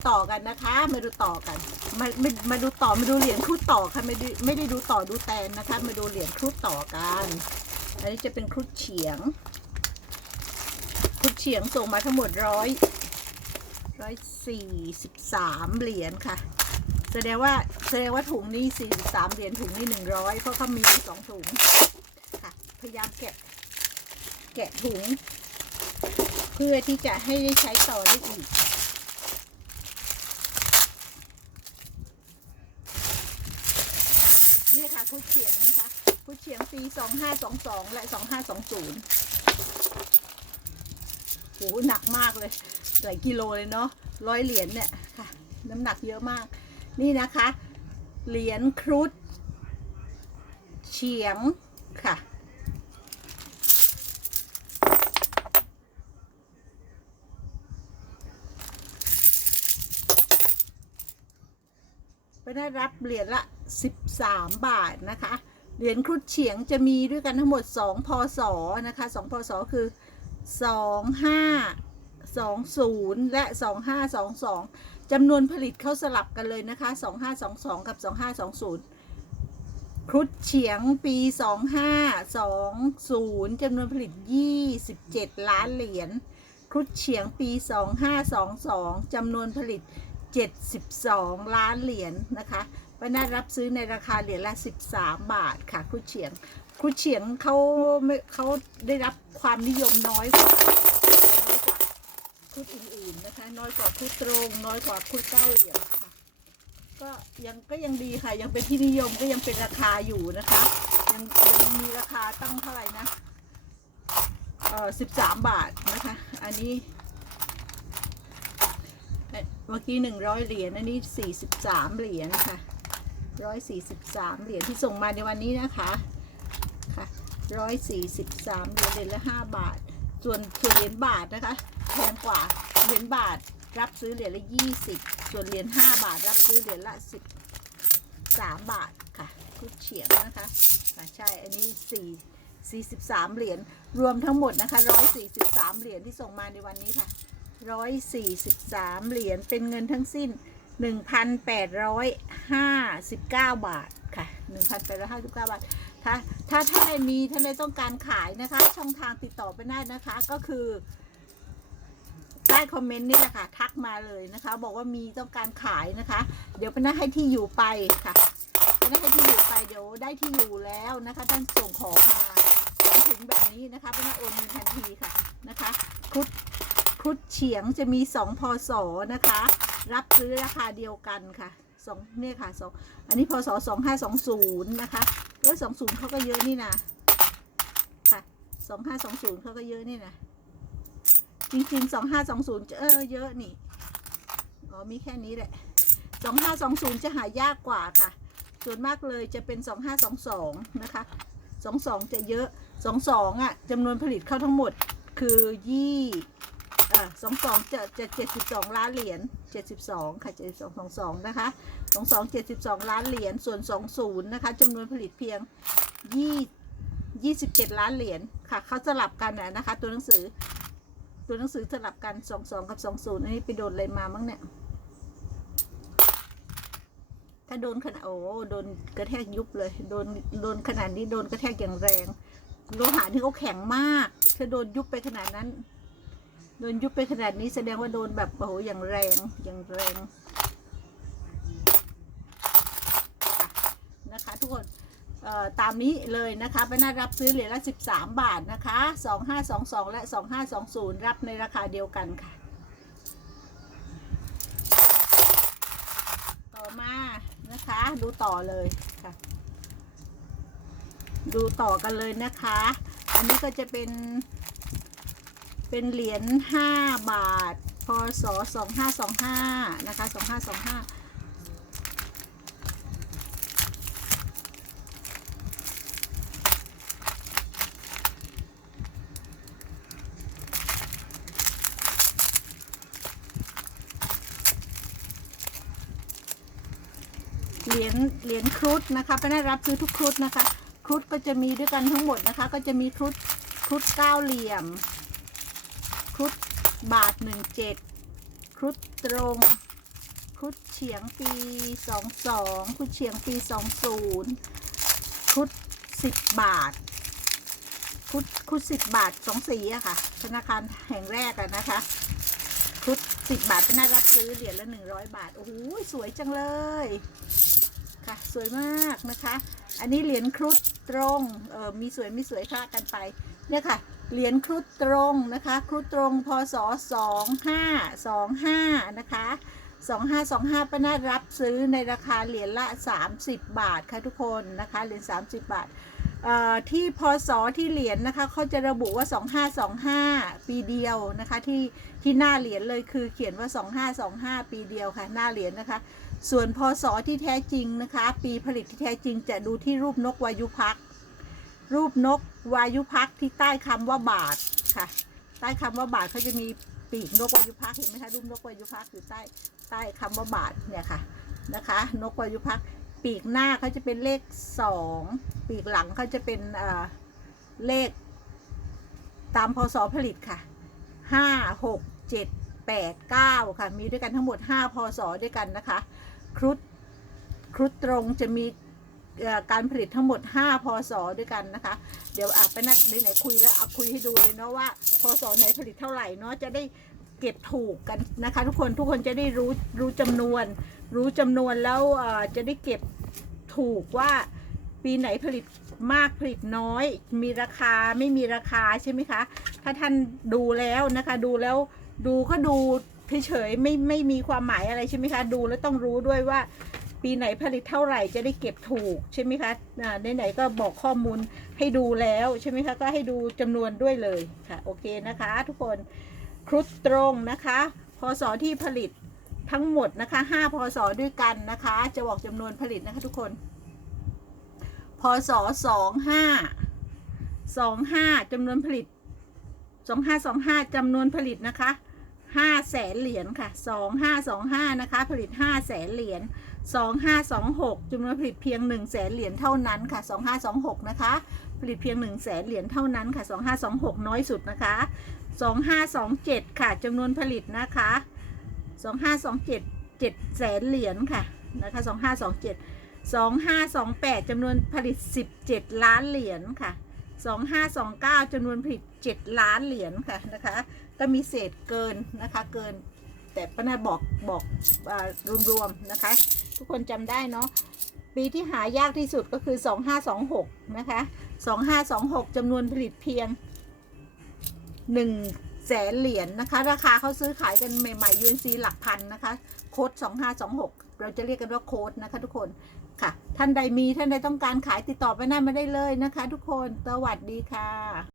ต่อกันนะคะ มาดูต่อกัน มามามาดูต่อมาดูเหรียญครุฑต่อค่ะไม่ได้ไม่ได้ดูต่อดูแตนนะคะ มาดูเหรียญครุฑต่อกัน อันนี้จะเป็นครุฑเฉียงครุฑเฉียงส่งมาทั้งหมดร้อยร้อยสี่สิบสามเหรียญค่ะ แสดงว่าแสดงว่าถุงนี้สี่สิบสามเหรียญถุงนี้หนึ่งร้อยเพราะเขามีสองถุงค่ะพยายามแกะแกะถุง เพื่อที่จะให้ได้ใช้ต่อได้อีก นี่ ค่ะคุดเฉียงนะคะคุดเฉียงปีสองห้าสองสองและสองห้าสองศูนย์โหหนักมากเลยหลายกิโลเลยเนาะร้อยเหรียญเนี่ยค่ะ น้ำหนักเยอะมาก นี่นะคะ เหรียญครุฑเฉียงค่ะ ไปได้รับเหรียญละ 13 บาทนะคะ เหรียญครุฑเฉียงจะมีด้วยกันทั้งหมด 2 พศนะคะ 2 พศคือ 2520 และ 2522จำนวนผลิตเข้าสลับกันเลยนะคะ 2522 กับ 2520 ครุฑเฉียงปี 2520จำนวนผลิต 27 ล้านเหรียญครุฑเฉียงปี 2522จำนวนผลิต 72 ล้านเหรียญนะคะป้านารับซื้อในราคาเหรียญละ 13 บาทค่ะครุฑเฉียงครุฑเฉียงเขาเขาได้รับความนิยมน้อยกว่าน้อยกว่าครุฑอื่นๆนะคะ น้อยกว่าครุฑตรง น้อยกว่าครุฑเก้าเหรียญค่ะ ก็ยังก็ยังดีค่ะ ยังเป็นที่นิยมก็ยังเป็นราคาอยู่นะคะ ยังยังมีราคาตั้งเท่าไหร่นะเอ่อ13บาทนะคะ อันนี้ เมื่อกี้หนึ่งร้อยเหรียญอันนี้สี่สิบสามเหรียญค่ะร้อยสี่สิบสามเหรียญที่ส่งมาในวันนี้นะคะค่ะร้อยสี่สิบสามเหรียญเหรียญละห้าบาท ส่วนส่วนเหรียญบาทนะคะแพงกว่าเหรียญบาทรับซื้อเหรียญละยี่สิบส่วนเหรียญห้าบาทรับซื้อเหรียญละสิบสามบาทค่ะคุดเฉียงนะคะค่ะใช่อันนี้สี่สี่สิบสามเหรียญ รวมทั้งหมดนะคะร้อยสี่สิบสามเหรียญที่ส่งมาในวันนี้ค่ะ ร้อยสี่สิบสามเหรียญเป็นเงินทั้งสิ้นหนึ่งพันแปดร้อยห้าสิบเก้าบาทค่ะหนึ่งพันแปดร้อยห้าสิบเก้าบาทถ้าถ้าถ้าใครมีถ้าใครต้องการขายนะคะ ช่องทางติดต่อไปได้นะคะก็คือใต้คอมเมนต์นี่แหละค่ะ ทักมาเลยนะคะ บอกว่ามีต้องการขายนะคะ เดี๋ยวเป็นนักให้ที่อยู่ไปค่ะเป็นนักให้ที่อยู่ไปเดี๋ยวได้ที่อยู่แล้วนะคะท่านส่งของมาถึงแบบนี้นะคะเป็นนักโอนเงินทันทีค่ะนะคะคุด ครุฑเฉียงจะมีสองพศนะคะ รับซื้อราคาเดียวกันค่ะสองเนี่ยค่ะสองอันนี้พศสองห้าสองศูนย์นะคะเออสองศูนย์เขาก็เยอะนี่นะค่ะสองห้าสองศูนย์เขาก็เยอะนี่นะจริงๆสองห้าสองศูนย์เออเยอะนี่อ๋อมีแค่นี้แหละสองห้าสองศูนย์จะหายากกว่าค่ะ ส่วนมากเลยจะเป็นสองห้าสองสองนะคะสองสองจะเยอะสองสองอะจำนวนผลิตเข้าทั้งหมดคือยี่ อ่าสองสองจะจะเจ็ดสิบสองล้านเหรียญเจ็ดสิบสองค่ะเจ็ดสองสองสองนะคะสองสองเจ็ดสิบสองล้านเหรียญส่วนสองศูนย์นะคะจำนวนผลิตเพียงยี่ยี่สิบเจ็ดล้านเหรียญค่ะเขาสลับกันนะนะคะ ตัวหนังสือ ตัวหนังสือสลับกันสองสองกับสองศูนย์อันนี้ไปโดนอะไรมามั้งเนี่ยถ้าโดนขนาดโอ้โดนกระแทกยุบเลยโดนโดนขนาดนี้โดนกระแทกอย่างแรงโลหะที่เขาแข็งมากถ้าโดนยุบไปขนาดนั้น โดนยุบไปขนาดนี้แสดงว่าโดนแบบโอ้โหอย่างแรงอย่างแรงนะคะทุกคนตามนี้เลยนะคะไปน่ารับซื้อเหรียญละ 13 บาทนะคะ 2522 และ 2520 รับในราคาเดียวกันค่ะ ต่อมานะคะดูต่อเลยค่ะ ดูต่อกันเลยนะคะ อันนี้ก็จะเป็น เป็นเหรียญห้าบาท พศสองห้าสองห้านะคะสองห้าสองห้าเหรียญเหรียญครุฑนะคะไปได้รับซื้อทุกครุฑนะคะ ครุฑก็จะมีด้วยกันทั้งหมดนะคะ ก็จะมีครุฑครุฑเก้าเหลี่ยม ครุฑบาทหนึ่งเจ็ดครุฑตรงครุฑเฉียงปีสองสองครุฑเฉียงปีสองศูนย์ครุฑสิบบาทครุฑครุฑสิบบาทสองสีอะค่ะ ธนาคารแห่งแรกอะนะคะครุฑสิบบาทเป็นน่ารับซื้อเหรียญละหนึ่งร้อยบาท โอ้โหสวยจังเลยค่ะสวยมากนะคะ อันนี้เหรียญครุฑตรงเออมีสวยมีสวยคลากันไปเนี่ยค่ะ เหรียญครุฑตรงนะคะ ครุฑตรงพศสองห้าสองห้านะคะสองห้าสองห้าป้านารับซื้อในราคาเหรียญละ 30 บาทค่ะทุกคนนะคะเหรียญ30 บาทที่พศที่เหรียญนะคะเขาจะระบุว่า 2525 ปีเดียวนะคะที่ที่หน้าเหรียญเลยคือเขียนว่า 2525 ปีเดียวค่ะ หน้าเหรียญนะคะ ส่วนพศที่แท้จริงนะคะ ปีผลิตที่แท้จริงจะดูที่รูปนกวายุพัก รูปนกวายุพักที่ใต้คำว่าบาทค่ะ ใต้คำว่าบาทเขาจะมีปีกนกวายุพักเห็นไหมคะรูปนกวายุพักอยู่ใต้ใต้คำว่าบาทเนี่ยค่ะนะคะ นกวายุพักปีกหน้าเขาจะเป็นเลขสองปีกหลังเขาจะเป็นเอ่อเลข ตามพศผลิตค่ะห้าหกเจ็ดแปดเก้าค่ะ มีด้วยกันทั้งหมดห้าพศด้วยกันนะคะ ครุฑครุฑตรงจะมี การผลิตทั้งหมด 5 พศด้วยกันนะคะ เดี๋ยวอะไปนัดไหนๆคุยแล้วเอาคุยให้ดูเลยเนาะว่า พศไหนผลิตเท่าไหร่เนาะจะได้เก็บถูกกันนะคะ ทุกคนทุกคนจะได้รู้รู้จำนวน รู้จำนวนแล้วจะได้เก็บถูกว่าปีไหนผลิตมากผลิตน้อย มีราคาไม่มีราคาใช่ไหมคะ ถ้าท่านดูแล้วนะคะ ดูแล้วดูก็ดูเฉยๆไม่ไม่มีความหมายอะไรใช่ไหมคะ ดูแล้วต้องรู้ด้วยว่า ปีไหนผลิตเท่าไหร่จะได้เก็บถูกใช่ไหมคะไหนๆก็บอกข้อมูลให้ดูแล้วใช่ไหมคะก็ให้ดูจำนวนด้วยเลยค่ะโอเคนะคะ ทุกคนครุฑตรงนะคะพศที่ผลิตทั้งหมดนะคะ5พศด้วยกันนะคะ จะบอกจำนวนผลิตนะคะทุกคนพศสองห้าสองห้าจำนวนผลิตสองห้าสองห้าจำนวนผลิตนะคะห้าแสนเหรียญค่ะสองห้าสองห้านะคะผลิตห้าแสนเหรียญ สองห้าสองหกจำนวนผลิตเพียงหนึ่งแสนเหรียญเท่านั้นค่ะสองห้าสองหกนะคะ ผลิตเพียงหนึ่งแสนเหรียญเท่านั้นค่ะสองห้าสองหกน้อยสุดนะคะสองห้าสองเจ็ดค่ะจำนวนผลิตนะคะสองห้าสองเจ็ดเจ็ดแสนเหรียญค่ะนะคะสองห้าสองเจ็ด2528จำนวนผลิต 17 ล้านเหรียญค่ะ 2529จำนวนผลิต 7 ล้านเหรียญค่ะนะคะ ก็มีเศษเกินนะคะเกิน แต่ป้านาบอกบอกอรวมๆนะคะ ทุกคนจำได้เนาะปีที่หายากที่สุดก็คือ 2526 นะคะ 2526จำนวนผลิตเพียง 1 แสนเหรียญนะคะ ราคาเขาซื้อขายกันใหม่ๆ UNC หลักพันนะคะ โค้ด 2526 เราจะเรียกกันว่าโค้ดนะคะทุกคนค่ะ ท่านใดมีท่านใดต้องการขายติดต่อไปหน้ามาได้เลยนะคะทุกคน สวัสดีค่ะ